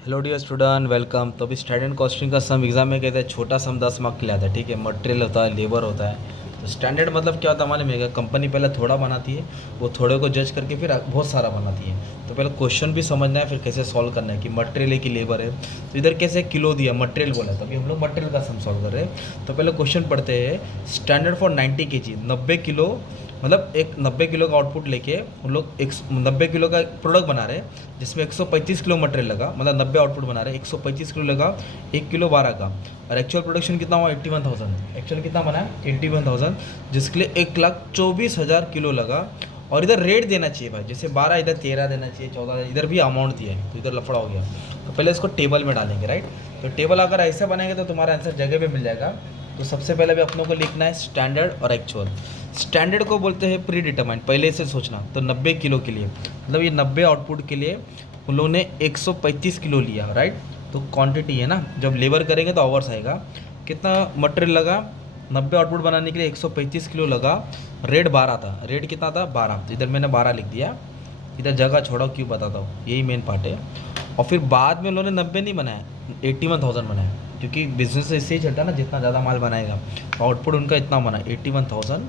Hello dear student, welcome. तो अभी standard costing का सम एग्जाम में कहते हैं छोटा सम 10 मार्क के लिए आता है। ठीक है, मटेरियल होता है, लेबर होता है। तो स्टैंडर्ड मतलब क्या होता है हमारे में, कंपनी पहले थोड़ा बनाती है, वो थोड़े को जज करके फिर बहुत सारा बनाती है। तो पहले क्वेश्चन भी समझना है, फिर कैसे सॉल्व करना है कि मटेरियल है कि लेबर है। तो इधर कैसे किलो दिया, मटेरियल बोला, तो अभी हम लोग मटेरियल का सम सॉल्व कर रहे हैं। तो पहले क्वेश्चन पढ़ते हैं। स्टैंडर्ड फॉर 90 kg, 90 किलो, मतलब एक 90 किलो का आउटपुट लेके उन लोग एक 90 किलो का प्रोडक्ट बना रहे हैं, जिसमें 135 किलो मटेरियल लगा, मतलब 90 आउटपुट बना रहे हैं, 125 किलो लगा, 1 किलो 12 का। और एक्चुअल प्रोडक्शन कितना हुआ, 81,000। एक्चुअल कितना बना है, 81,000, जिसके लिए 1,24,000 किलो लगा। और इधर रेट देना चाहिए भाई, जैसे 12 इधर 13 देना चाहिए, 14 इधर भी अमाउंट दिया है, तो इधर लफड़ा हो गया। तो पहले इसको टेबल में डालेंगे, राइट। तो टेबल अगर ऐसा बनाएंगे तो तुम्हारा आंसर जगह पे मिल जाएगा। तो सबसे पहले भी अपनों को लिखना है स्टैंडर्ड और एक्चुअल। स्टैंडर्ड को बोलते हैं प्री डिटरमाइंड, पहले से सोचना। तो 90 किलो के लिए, मतलब ये 90 आउटपुट के लिए उन लोगों ने 135 किलो लिया, राइट। तो क्वांटिटी है ना, जब लेबर करेंगे तो आवर्स आएगा। कितना मटेरियल लगा, 90 आउटपुट बनाने के लिए 135 किलो लगा। रेट 12 था, रेट कितना था, 12। तो इधर मैंने 12 लिख दिया, इधर जगह छोड़ा, क्यों बताता हूँ, यही मेन पार्ट है। और फिर बाद में उन्होंने 90 नहीं बनाया, 81,000 बनाया, क्योंकि बिजनेस इससे ही चलता है ना, जितना ज़्यादा माल बनाएगा। आउटपुट उनका इतना बना 81,000,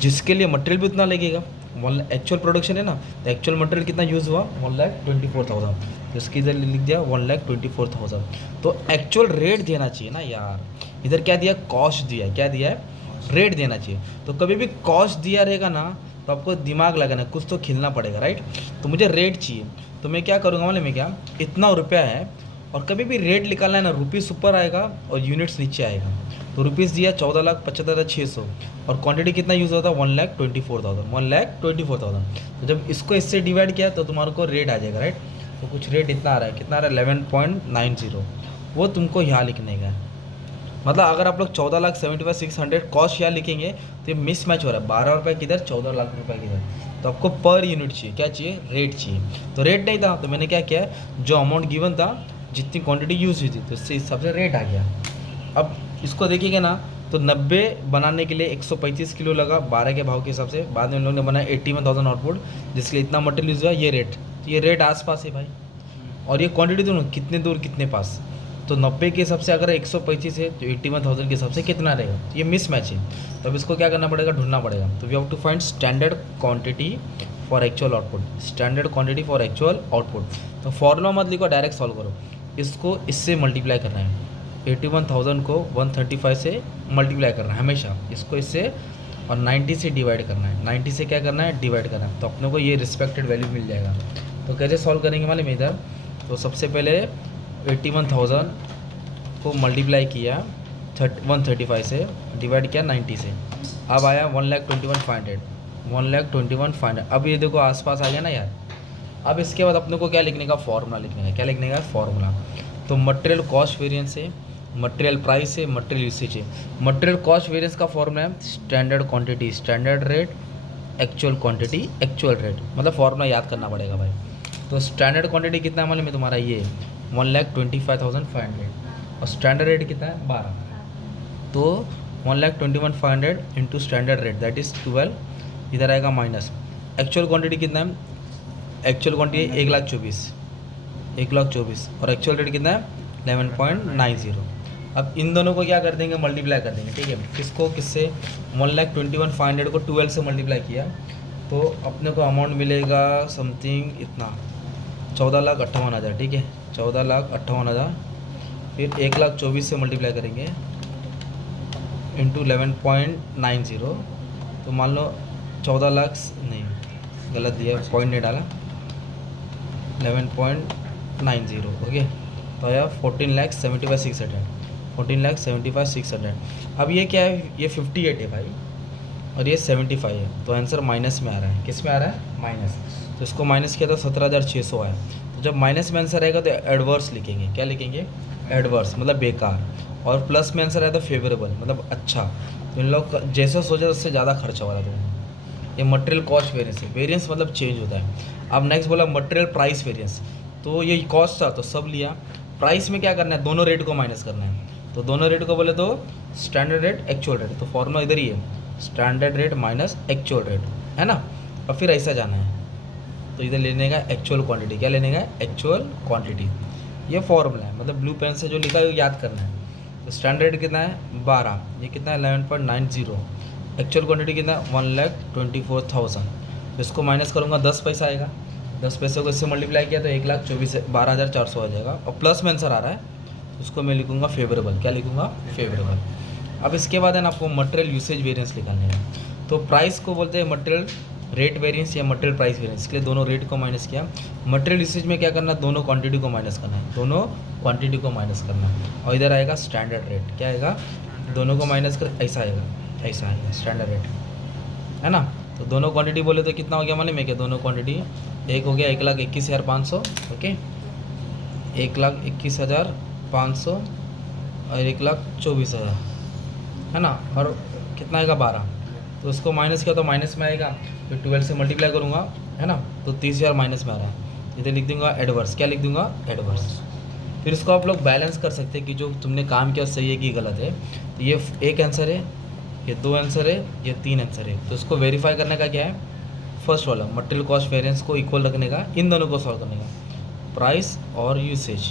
जिसके लिए मटेरियल भी उतना लगेगा। वन एक्चुअल प्रोडक्शन है ना, तो एक्चुअल मटेरियल कितना यूज़ हुआ, 1,24,000। तो इसकी इधर लिख दिया 1,24,000। तो एक्चुअल रेट देना चाहिए ना यार, इधर क्या दिया, कॉस्ट दिया, क्या दिया है, रेट देना चाहिए। तो कभी भी कॉस्ट दिया रहेगा ना, तो आपको दिमाग लगाना, कुछ तो खिलना पड़ेगा, राइट। तो मुझे रेट चाहिए, तो मैं क्या करूँगा मालूम है क्या, इतना रुपया है, और कभी भी रेट निकालना है ना, रुपीज़ ऊपर आएगा और यूनिट्स नीचे आएगा। तो रुपीज़ दिया 14,75,600, और क्वांटिटी कितना यूज़ होता है, 1,24,000, 1,24,000। तो जब इसको इससे डिवाइड किया तो तुम्हारे को रेट आ जाएगा, राइट। तो कुछ रेट इतना आ रहा है, कितना आ रहा है, 11.90। वो तुमको यहाँ लिखने का है। मतलब अगर आप लोग 14,75,600 कॉस्ट यहाँ लिखेंगे तो ये मिस मैच हो रहा है, 12 रुपये किधर, 14,00,000 किधर। तो आपको पर यूनिट चाहिए, क्या चाहिए, रेट चाहिए। तो रेट नहीं था, तो मैंने क्या किया, जो अमाउंट गिवन था, जितनी क्वांटिटी यूज़ हुई थी, तो इससे हिसाब से रेट आ गया। अब इसको देखिएगा ना, तो 90 बनाने के लिए 135 किलो लगा 12 के भाव के हिसाब से। बाद में उन लोगों ने बनाया 81,000 आउटपुट, जिसके लिए इतना मटेरियल यूज़ हुआ, ये रेट। तो ये रेट आसपास है भाई, और ये क्वांटिटी दोनों कितने दूर कितने पास। तो 90 के हिसाब से अगर 125 है, तो 81,000 के हिसाब से कितना रहेगा, तो ये मिस मैच है। तो अब इसको क्या करना पड़ेगा, ढूंढना पड़ेगा। तो we have to find standard quantity for actual output, standard quantity for actual output. तो फॉर्मूला मत लिखो, डायरेक्ट सॉल्व करो। इसको इससे मल्टीप्लाई करना है, 81,000 को 135 से मल्टीप्लाई करना है हमेशा, इसको इससे, और 90 से डिवाइड करना है, 90 से क्या करना है, डिवाइड करना है। तो अपने को ये रिस्पेक्टेड वैल्यू मिल जाएगा। तो कैसे सॉल्व करेंगे मालूम है इधर। तो सबसे पहले 81,000 को मल्टीप्लाई किया 135 से, डिवाइड किया 90 से, अब आया 1,21,500, 1,21,500। अब ये देखो आसपास आ गया ना यार। अब इसके बाद अपने को क्या लिखने का, फॉर्मूला लिखने का, क्या लिखने का, फॉर्मूला। तो मटेरियल कॉस्ट वेरिएंस है, मटेरियल प्राइस है, मटेरियल यूसेज है। मटेरियल कॉस्ट वेरिएंस का फॉर्मूला है standard quantity standard rate, actual quantity actual rate. मतलब फॉर्मूला याद करना पड़ेगा भाई। तो स्टैंडर्ड क्वांटिटी कितना है मालूम है तुम्हारा, ये 1,25,500, और स्टैंडर्ड रेट कितना है, 12। तो 1,21,500 into standard rate, that is 12। इधर आएगा माइनस। एक्चुअल क्वांटिटी कितना है, एक्चुअल क्वांटिटी 1,24,000, 1,24,000, और एक्चुअल रेट कितना है 11.90। अब इन दोनों को क्या कर देंगे, मल्टीप्लाई कर देंगे, ठीक है। किसको किससे, 1,21,500 को 12 से मल्टीप्लाई किया, तो अपने को अमाउंट मिलेगा समथिंग इतना, 14,58,000, ठीक है, 14,58,000। फिर 1,24,000 से मल्टीप्लाई करेंगे इंटू 11.90, तो मान लो 14 लाख नहीं, गलत दिया, पॉइंट नहीं डाला, 11.90, ओके। तो आया 14,75,600, 14,75,600। अब ये क्या है, ये 58 है भाई, और ये 75 है, तो आंसर माइनस में आ रहा है। किस में आ रहा है, माइनस। तो इसको माइनस किया तो 17,600 आया। तो जब माइनस में आंसर आएगा तो एडवर्स लिखेंगे, क्या लिखेंगे, एडवर्स, मतलब बेकार। और प्लस में आंसर आया तो फेवरेबल, मतलब अच्छा। तो इन लोग जैसे सोचा उससे ज़्यादा खर्चा हो रहा था। ये मटेरियल कॉस्ट वेरिएंस है, वेरिएंस मतलब चेंज होता है। अब नेक्स्ट बोला मटेरियल प्राइस वेरिएंस, तो ये कॉस्ट था तो सब लिया। प्राइस में क्या करना है, दोनों रेट को माइनस करना है। तो दोनों रेट को बोले तो स्टैंडर्ड रेट एक्चुअल रेट, तो फॉर्मूला इधर ही है, standard rate minus actual rate, है ना। और फिर ऐसा जाना है, तो इधर लेने का एक्चुअल क्वांटिटी, क्या लेने का, एक्चुअल क्वांटिटी। ये फॉर्मूला है, मतलब ब्लू पेन से जो लिखा है वो याद करना है। तो स्टैंडर्ड रेट कितना है 12, ये कितना है 11.90, एक्चुअल क्वांटिटी कितना है 1,24,000। तो इसको माइनस करूँगा 10 पैसा आएगा, 10 पैसे को इससे मल्टीप्लाई किया तो 1,12,400 आ जाएगा। और प्लस में आंसर आ रहा है तो उसको मैं लिखूँगा फेवरेबल। क्या लिखूँगा? फेवरेबल। अब इसके बाद है ना आपको मटेरियल यूसेज वेरिएंस निकालने हैं। तो प्राइस को बोलते हैं मटेरियल रेट वेरिएंस या मटेरियल प्राइस वेरिएंस। इसके लिए दोनों रेट को माइनस किया। मटेरियल यूसेज में क्या करना है, दोनों क्वांटिटी को माइनस करना है, दोनों क्वांटिटी को माइनस करना है। और इधर आएगा स्टैंडर्ड रेट, क्या आएगा, दोनों को माइनस कर ऐसा आएगा, ऐसा आएगा स्टैंडर्ड रेट, है ना। तो दोनों क्वांटिटी बोले तो कितना हो गया मालूम है क्या, दोनों क्वांटिटी एक हो गया 1,21,500, ओके, 1,21,500 और 1,24,000, है ना। और कितना आएगा 12, तो उसको माइनस किया तो माइनस में आएगा, फिर 12 से मल्टीप्लाई करूँगा, है ना, तो 30,000 माइनस में आ रहा है। इधर लिख दूंगा एडवर्स, क्या लिख दूंगा, एडवर्स। फिर इसको आप लोग बैलेंस कर सकते हैं कि जो तुमने काम किया सही है कि गलत है। तो ये एक आंसर है, ये 2 आंसर है, ये 3 आंसर है। तो इसको वेरीफाई करने का क्या है, फर्स्ट वाला मटेरियल कॉस्ट वेरिएंस को इक्वल रखने का, इन दोनों को सॉल्व करने का, प्राइस और यूसेज।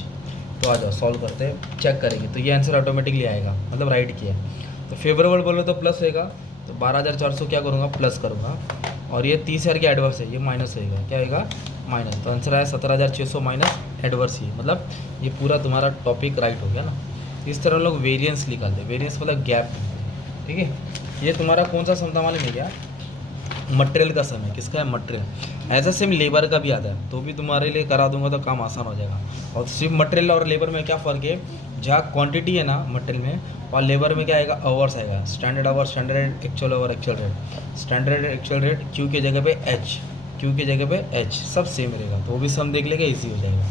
तो आ जाओ सॉल्व करते हैं, चेक करेंगे। तो ये आंसर ऑटोमेटिकली आएगा, मतलब राइट किया। तो फेवरेबल बोलो तो प्लस होएगा, तो 12,400 क्या करूँगा, प्लस करूँगा। और ये 30,000 के एडवर्स है, ये माइनस होएगा, क्या होएगा, माइनस। तो आंसर आया 17,600 माइनस एडवर्स ही, मतलब ये पूरा तुम्हारा टॉपिक राइट हो गया ना। इस तरह हम लोग वेरिएंस निकालते हैं, वेरिएंस मतलब गैप, ठीक है। ये तुम्हारा कौन सा सम था मालूम है क्या, मटेरियल का सम है। किसका है, मटेरियल। ऐसा सेम लेबर का भी आता है, तो भी तुम्हारे लिए करा दूंगा तो काम आसान हो जाएगा। और सिर्फ मटेरियल और लेबर में क्या फ़र्क है, जहाँ क्वांटिटी है ना मटेरियल में, और लेबर में क्या आएगा, आवर्स आएगा। Standard our, standard rate, actual our, actual rate. Standard rate, actual rate, Q की जगह पे एच, क्यू की जगह पे एच, सब सेम रहेगा। तो वो भी सम देख लेगा, ईजी हो जाएगा।